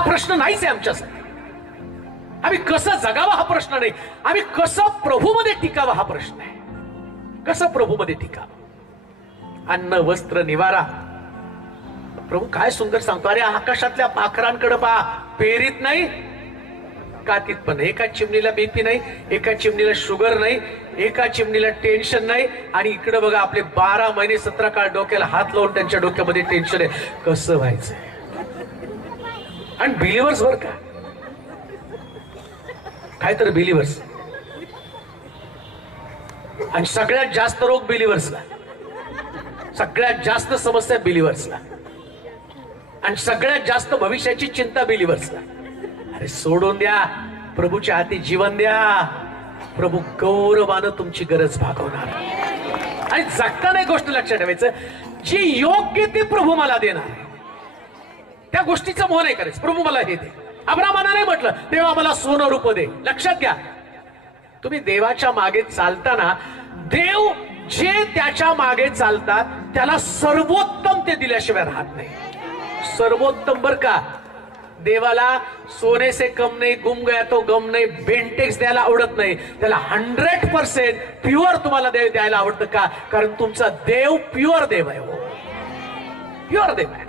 हा प्रश्न नाहीच आहे आमच्यासाठी. आम्ही कसं जगावं हा प्रश्न नाही, आम्ही कसं प्रभूमध्ये टिकावं हा प्रश्न आहे. कसं प्रभूमध्ये टिकावं. अन्न वस्त्र निवारा. प्रभू काय सुंदर सांगतो, अरे आकाशातल्या पाखरांकडे पहा, पेरीत नाही कातीत पण नाही. एका चिमणीला बीपी नाही, एका चिमणीला शुगर नाही, एका चिमणीला टेन्शन नाही. आणि इकडे बघा आपले 12 महिने 17 काळ डोक्याला हात लावून त्यांच्या डोक्यामध्ये टेन्शन आहे. कसं व्हायचं. आणि बिलिव्हर्स बर का, काय तर बिलिव्हर्स. आणि सगळ्यात जास्त रोग बिलिव्हर्सला, सगळ्यात जास्त समस्या बिलिव्हर्सला, आणि सगळ्यात जास्त भविष्याची चिंता बिलिव्हर्सला. अरे सोडून द्या, प्रभूच्या हाती जीवन द्या. प्रभू गौरवानं तुमची गरज भागवणार. आणि जगताना एक गोष्ट लक्षात ठेवायचं, जी योग्य ते प्रभू मला देणार, त्या गोष्टीचं मोह नाही करायचं. प्रभू मला हे दे. अब्रामानं नाही म्हटलं देवा मला सोनं रूप दे. लक्षात घ्या, तुम्ही देवाच्या मागे चालताना देव जे त्याच्या मागे चालतात त्याला सर्वोत्तम ते दिल्याशिवाय राहत नाही. सर्वोत्तम बर का. देवाला सोने से कम नाही, गुम गया तो गम नाही, बेंटेक्स द्यायला आवडत नाही. त्याला 100% प्युअर तुम्हाला देव द्यायला आवडतं का? कारण तुमचा देव प्युअर देव आहे. प्युअर देव आहे.